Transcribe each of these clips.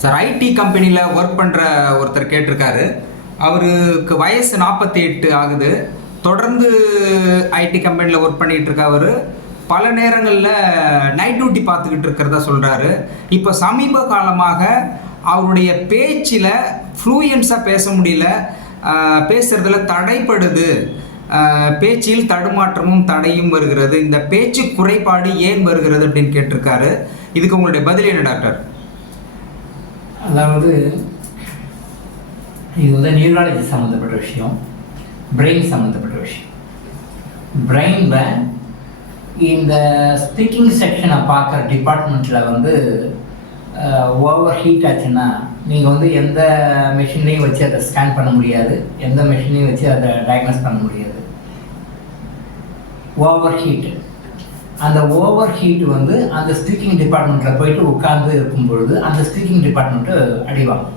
Sir ID கம்பெனியில் work பண்ணுற ஒருத்தர் கேட்டிருக்காரு. அவருக்கு வயசு நாற்பத்தி எட்டு ஆகுது. தொடர்ந்து ஐடி கம்பெனியில் ஒர்க் பண்ணிகிட்டு இருக்கவர் பல நேரங்களில் நைட் டியூட்டி பார்த்துக்கிட்டு இருக்கிறதா சொல்கிறாரு இப்போ சமீப காலமாக அவருடைய பேச்சில் ஃப்ளூயன்ஸாக பேச முடியல. பேசுகிறதுல தடைப்படுது. பேச்சில் தடுமாற்றமும் தடையும் வருகிறது. இந்த பேச்சு குறைபாடு ஏன் வருகிறது அப்படின்னு கேட்டிருக்காரு. இதுக்கு உங்களுடைய பதில் என்ன டாக்டர்? அதாவது இது வந்து நியூராலஜி சம்மந்தப்பட்ட விஷயம் பிரெயின் சம்மந்தப்பட்ட விஷயம். பிரெயினில் இந்த ஸ்பீக்கிங் செக்ஷனை பார்க்குற டிபார்ட்மெண்ட்டில் வந்து ஓவர் ஹீட் ஆச்சுன்னா நீங்கள் வந்து எந்த மெஷின்லையும் வச்சு அதை ஸ்கேன் பண்ண முடியாது. எந்த மெஷினையும் வச்சு அதை டயக்னோஸ் பண்ண முடியாது. ஓவர் ஹீட்டு அந்த ஓவர் ஹீட் வந்து அந்த ஸ்பீக்கிங் டிபார்ட்மெண்ட்டில் போயிட்டு உட்கார்ந்து இருக்கும் பொழுது அந்த ஸ்பீக்கிங் டிபார்ட்மெண்ட்டு அடிவாங்க.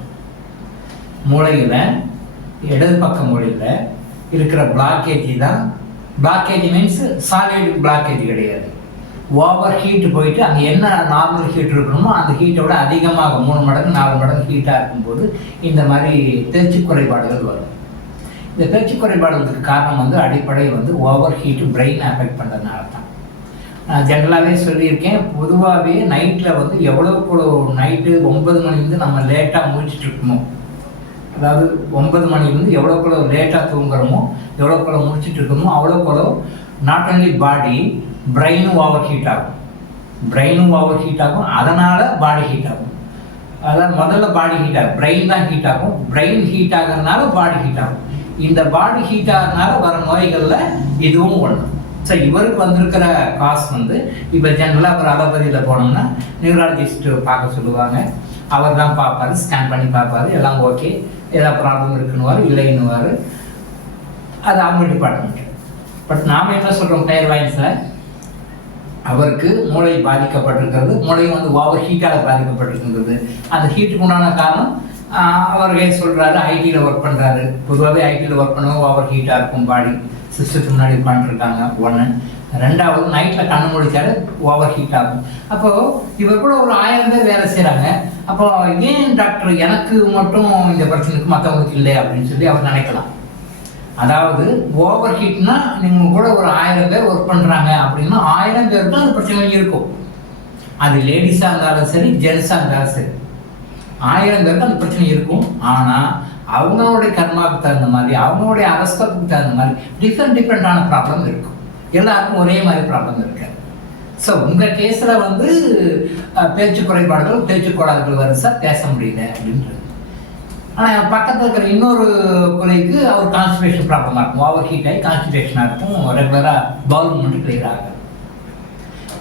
மூளையில் இடது பக்க மூளையில் இருக்கிற பிளாக்கேஜ் தான் பிளாக்கேஜ் மீன்ஸ் சாலிட் பிளாக்கேஜ் கிடையாது. ஓவர் ஹீட் போயிட்டு அங்கே என்ன நார்மல் ஹீட் இருக்கணுமோ அந்த ஹீட்டோட அதிகமாக மூணு மடங்கு நாலு மடங்கு ஹீட்டாக இருக்கும்போது இந்த மாதிரி தேர்ச்சி குறைபாடுகள் வரும். இந்த பேச்சு குறைபாடுகளுக்கு காரணம் வந்து அடிப்படை வந்து ஓவர் ஹீட் பிரெயின் அஃபெக்ட் பண்ணுறதுனால தான் நான் ஜென்ரலாகவே சொல்லியிருக்கேன். பொதுவாகவே நைட்டில் வந்து எவ்வளோக்கு நைட்டு ஒன்பது மணிலேருந்து நம்ம லேட்டாக முடிச்சிட்டு அதாவது ஒன்பது மணிலேருந்து எவ்வளோக்குள்ள லேட்டாக தூங்குறோமோ எவ்வளோக்குள்ள முடிச்சிட்டு இருக்கோமோ அவ்வளோக்குள்ள நாட் ஒன்லி பாடி பிரெயினும் ஓவர் ஹீட் ஆகும். பிரெயினும் ஓவர் ஹீட் ஆகும். அதனால் பாடி ஹீட் ஆகும். அதாவது முதல்ல பாடி ஹீட் ஆகும். பிரெயின் தான் ஹீட் ஆகும். பிரெயின் ஹீட் ஆகிறதுனால பாடி ஹீட் ஆகும். இந்த பாடி ஹீட் ஆகிறதுனால வர நோய்களில் இதுவும் ஒன்று ஸோ இவருக்கு வந்திருக்கிற காசு வந்து இப்போ ஜென்ரலாக அவர் அலோபதியில் போனோம்னா நியூராலஜிஸ்ட் பார்க்க சொல்லுவாங்க. அவர் தான் பார்ப்பாரு ஸ்கேன் பண்ணி பார்ப்பாரு எல்லாம் ஓகே ஏதாவது ப்ராப்ளம் இருக்குன்னுவார் இல்லைன்னுவார். அது அவங்க டிபார்ட்மெண்ட் பட் நாம் என்ன சொல்கிறோம் டயர் வாயின்ஸில் அவருக்கு மூளை பாதிக்கப்பட்டிருக்கிறது. மூளையும் வந்து ஓவர் ஹீட்டால் பாதிக்கப்பட்டிருக்கிறது. அந்த ஹீட்டுக்கு உண்டான காரணம் அவர்கள் அவர் சொல்கிறாரு ஐடியில் ஒர்க் பண்ணுறாரு பொதுவாகவே ஐடியில் ஒர்க் பண்ணவும் ஓவர் ஹீட்டாக இருக்கும் பாடி. சிஸ்டத்துக்கு முன்னாடி உட்காந்துருக்காங்க ஒன்று ரெண்டாவது நைட்டில் கண்ணு முடிச்சாரு ஓவர் ஹீட் ஆகும். அப்போது இவர் கூட ஒரு ஆயிரம் பேர் வேலை செய்கிறாங்க அப்போ ஏன் டாக்டர் எனக்கு மட்டும் இந்த பிரச்சனைக்கு மற்றவங்களுக்கு இல்லை அப்படின்னு சொல்லி அவர் நினைக்கலாம். அதாவது ஓவர் ஹீட்னா நீங்கள் கூட ஒரு ஆயிரம் பேர் ஒர்க் பண்ணுறாங்க அப்படின்னா ஆயிரம் பேருக்கு அந்த பிரச்சனை இருக்கும். அது லேடிஸாக இருந்தாலும் சரி ஜென்ஸாக இருந்தாலும் சரி. ஆயிரம் பேருக்கு அந்த பிரச்சனை இருக்கும். ஆனால் அவங்களுடைய கர்மாவுக்கு தகுந்த மாதிரி அவங்களுடைய அரஸ்தத்துக்கு தகுந்த மாதிரி டிஃப்ரெண்ட் டிஃப்ரெண்ட்டான ப்ராப்ளம் இருக்கும். எல்லாருக்கும் ஒரே மாதிரி ப்ராப்ளம் இருக்காது. ஸோ உங்கள் கேஸில் வந்து பேச்சு குறைபாடுகள் பேச்சு கோளாறுகள் வருது சார் பேச முடியல அப்படின்றது. ஆனால் பக்கத்தில் இருக்கிற இன்னொரு குறைக்கு அவர் கான்ஸ்டிபேஷன் ப்ராப்ளமாக இருக்கும். ஓவர் ஹீட் ஆகி கான்ஸ்டிபேஷனாக இருக்கும். ரெகுலராக பவுல் மட்டும் கிளியர் ஆகும்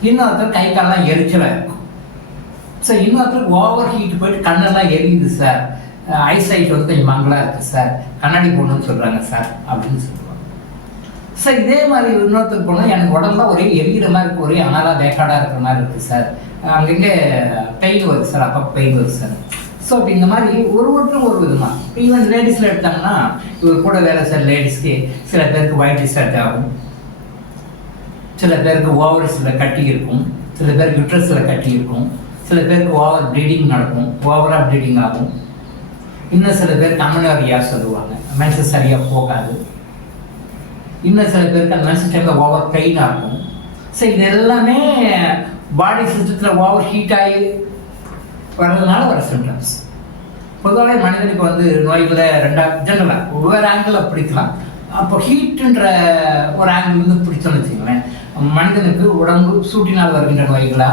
இன்னொருத்தர் கை காலெல்லாம் எரிச்சலாக இருக்கும். சார் இன்னொருத்தருக்கு ஓவர் ஹீட் போயிட்டு கண்ணெல்லாம் எரியுது சார் ஐசைட் வந்து கொஞ்சம் மங்கலாக இருக்குது சார் கண்ணாடி போடணும்னு சொல்கிறாங்க சார் அப்படின்னு சொல்லுவாங்க. சார் இதே மாதிரி இன்னொருத்தர் போனால் எனக்கு உடம்புல ஒரே எரியிற மாதிரி இருக்குது ஒரே அனலாக வேக்காடாக இருக்கிற மாதிரி இருக்குது சார் அங்கங்கே பெயின் வருது சார் அப்போ பெயின் வருது சார் ஸோ அப்போ இந்த மாதிரி ஒரு ஒருத்தரும் ஒரு விதமாக ஈவன் லேடிஸில் எடுத்தாங்கன்னா இவர் கூட வேலை சார் லேடிஸ்க்கு சில பேருக்கு ஒயிட் டிஷர்ட் ஆகும். சில பேருக்கு ஓவரிஸில் கட்டி இருக்கும். சில பேருக்கு யுட்ரஸில் கட்டி இருக்கும். சில பேருக்கு ஓவர் ப்ரீடிங் நடக்கும் ஓவராக ப்ரீடிங் ஆகும். இன்னும் சில பேர் அம்மனோரியா சொல்லுவாங்க. மனசு சரியாக போகாது. இன்னும் சில பேருக்கு அந்த மனசு டைமில் ஓவர் பெயின் ஆகும். ஸோ இது எல்லாமே பாடி சிஸ்டத்தில் ஓவர் ஹீட் ஆகி வர்றதுனால வர சிம்டம்ஸ் பொதுவாகவே மனிதனுக்கு வந்து நோய்களை ரெண்டா ஜென்ரலாக ஒவ்வொரு ஆங்கிளில் பிடிக்கலாம். அப்போ ஹீட்டுன்ற ஒரு ஆங்கிள் வந்து பிடிச்சோன்னு வச்சுங்களேன் மனிதனுக்கு உடம்பு சூட்டினால் வருகின்ற நோய்களா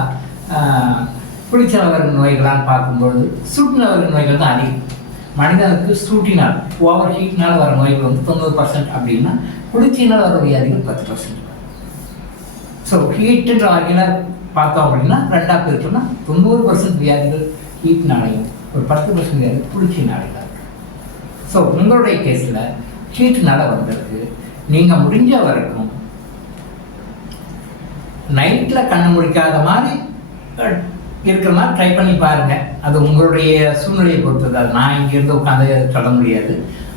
ஆஹ், குளிர்ச்சியால் நோய்களான்னு பார்க்கும்பொழுது சூட்டினால் வருகிற நோய்கள் தான் அதிகம். மனிதனுக்கு சூட்டினால் ஓவர் ஹீட்னால் வர நோய்கள் வந்து தொண்ணூறு பர்சன்ட் அப்படின்னா குளிர்ச்சியினால் வர வியாதிகள் பத்து பர்சன்ட் ஸோ ஹீட்டுன்ற வகையில் பார்த்தோம் அப்படின்னா ரெண்டாக பிரிச்சோம்னா தொண்ணூறு பர்சன்ட் வியாதிகள் ஹீட்னாலையும் ஒரு பத்து பர்சன்ட் வியாதி குளிர்ச்சினாலையும் தான் ஸோ உங்களுடைய கேஸில் ஹீட்னால வந்திருக்கு. நீங்கள் முடிஞ்ச வரைக்கும் நைட்டில் கண்ணு முடிக்காத மாதிரி இருக்கிற மாதிரி ட்ரை பண்ணி பாருங்கள் அது உங்களுடைய சூழ்நிலையை பொறுத்தது. அது நான் இங்கேருந்து உட்காந்து சொல்ல முடியாது.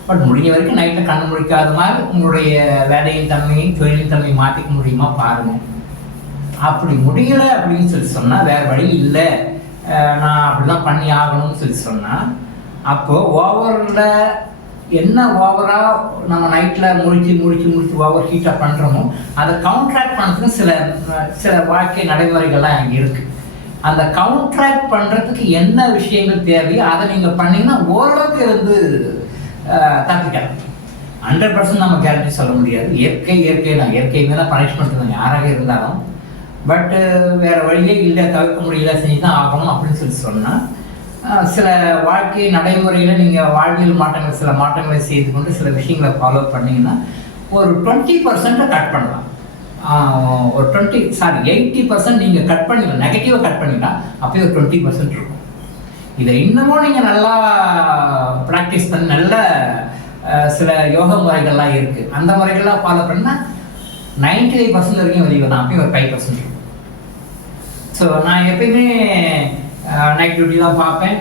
பட் முடிஞ்ச வரைக்கும் நைட்டில் கண்ணு முடிக்காத மாதிரி உங்களுடைய வேலையின் தன்மையும் தொழிலின் தன்மையும் மாற்றிக்க முடியுமா பாருங்கள் அப்படி முடியலை அப்படின்னு சொல்லி சொன்னால் வேறு வழி இல்லை. நான் அப்படிதான் பண்ணி ஆகணும்னு சொல்லி சொன்னால் அப்போது ஓவரில் என்ன ஓவராக நம்ம நைட்டில் முடிச்சு முடிச்சு முடிச்சு ஓவர் ஹீட்டாக பண்ணுறோமோ அதை கவுண்ட்ராக்ட் பண்ணுறதுக்கு சில சில வாழ்க்கை நடைமுறைகள்லாம் இருக்குது அந்த கவுண்ட்ராக்ட் பண்ணுறதுக்கு என்ன விஷயங்கள் தேவையோ அதை நீங்கள் பண்ணிங்கன்னா ஓரளவுக்கு இருந்து தப்பிக்கலாம் ஹண்ட்ரட் பர்சன்ட் நம்ம கேரண்டி சொல்ல முடியாது. இயற்கை இயற்கை தான் இயற்கை மேலே பனிஷ்மெண்ட் தான் யாராக இருந்தாலும். பட்டு வேறு வழியே இல்லை தவிர்க்க முடியல செஞ்சு தான் ஆகணும் அப்படின்னு சொல்லி சொன்னால் சில வாழ்க்கை நடைமுறையில் நீங்கள் வாழ்வியல் மாற்றங்கள் சில மாற்றங்களை செய்து கொண்டு சில விஷயங்களை ஃபாலோ பண்ணீங்கன்னா ஒரு டுவெண்ட்டி பர்சன்ட்டை கட் பண்ணலாம். ஒரு டுவெண்ட்டி சாரி எயிட்டி பர்சன்ட் நீங்கள் கட் பண்ணிடலாம். நெகட்டிவாக கட் பண்ணிட்டா அப்போயே ஒரு டுவெண்ட்டி பர்சன்ட் இருக்கும். இதை இன்னமும் நீங்கள் நல்லா ப்ராக்டிஸ் பண்ண நல்ல சில யோக முறைகள்லாம் இருக்குது அந்த முறைகள்லாம் ஃபாலோ பண்ணால் நைன்டி ஃபைவ் பர்சன்ட் வரைக்கும் வெளியே வரலாம். அப்பயும் ஒரு ஃபைவ் பர்சன்ட் இருக்கும். ஸோ நான் எப்பயுமே நைட் டியூட்டி தான் பார்ப்பேன்.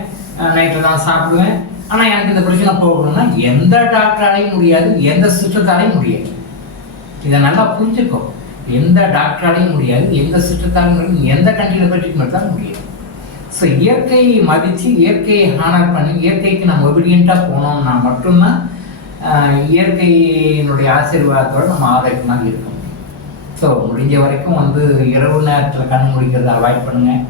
நைட்டில் தான் சாப்பிடுவேன். ஆனால் எனக்கு இந்த பிரச்சனை போகணும்னா எந்த டாக்டராலையும் முடியாது எந்த சுற்றத்தாலையும் முடியாது. இதை நல்லா புரிஞ்சுக்கோ. எந்த டாக்டராலையும் முடியாது எந்த சிஸ்டத்தாலையும் எந்த கண்ட்ரியில் போய் ட்ரீட்மெண்ட் தான் முடியாது ஸோ இயற்கையை மதித்து இயற்கையை ஹானர் பண்ணி இயற்கைக்கு நம்ம ஒபீடியண்ட்டாக போனோம்னா மட்டும்தான் இயற்கையினுடைய ஆசீர்வாதத்தோடு நம்ம ஆரோக்கியமாக இருக்க ஸோ முடிஞ்ச வரைக்கும் வந்து இரவு நேரத்தில் கண் முடிக்கிறத அவாய்ட் பண்ணுங்கள்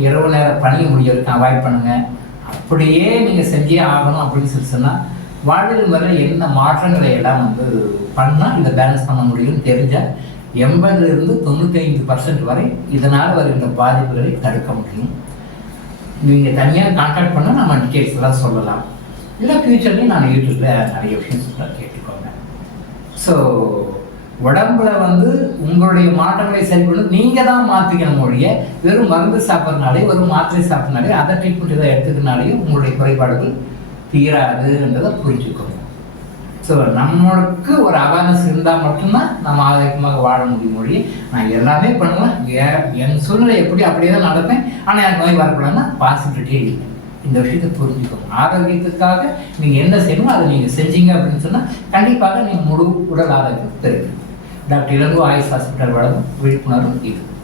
இரவு நேர பணி முடிக்கிறதுக்கு அவாய்ட் பண்ணுங்கள் அப்படியே நீங்கள் செஞ்சே ஆகணும் அப்படின்னு சொல்லி சொன்னால் வாழ்வில் வர என்ன மாற்றங்களை எல்லாம் வந்து பண்ணால் இதை பேலன்ஸ் பண்ண முடியும்னு தெரிஞ்சால் எண்பதுலேருந்து தொண்ணூத்தைந்து பர்சன்ட் வரை இதனால் வருகின்ற பாதிப்புகளை தடுக்க முடியும். நீங்கள் தனியாக கான்டாக்ட் பண்ணால் நம்ம டீட்டெயில்ஸ் எல்லாம் சொல்லலாம். இல்லை ஃப்யூச்சர்லேயும் நான் யூடியூப்பில் நிறைய விஷயம் சொல்ல கேட்டுக்கோங்க. ஸோ உடம்புல வந்து உங்களுடைய மாற்றங்களை சரி பண்ணி நீங்கள் தான் மாற்றிக்கணும் ஒழிய வெறும் மருந்து சாப்பிட்றனாலே வெறும் மாத்திரை சாப்பிட்றனாலே அதை ட்ரீட்மெண்ட் இதை எடுத்துக்கிறனாலேயும் உங்களுடைய குறைபாடுகள் தீராதுன்றதை புரிஞ்சுக்கணும் ஸோ நம்மளுக்கு ஒரு அவேர்னஸ் இருந்தால் மட்டும்தான் நம்ம ஆரோக்கியமாக வாழ முடியும் மொழி நான் எல்லாமே பண்ணுவேன். ஏ- என் சூழ்நிலை எப்படி அப்படியே தான் நடப்பேன். ஆனால் எனக்கு நோய் வரக்கூடாதுன்னா பாசிபிலிட்டியே இல்லை. இந்த விஷயத்தை புரிஞ்சுக்கணும் ஆரோக்கியத்துக்காக நீங்கள் என்ன செய்யணுமோ அதை நீங்கள் செஞ்சீங்க அப்படின்னு சொன்னால் கண்டிப்பாக நீங்கள் முழு உடல் ஆரோக்கியம் பெறுவீங்க. டாக்டர் இளங்கோ ஆயுஷ் ஹாஸ்பிட்டல் வழங்கும் விழிப்புணர்வு இது.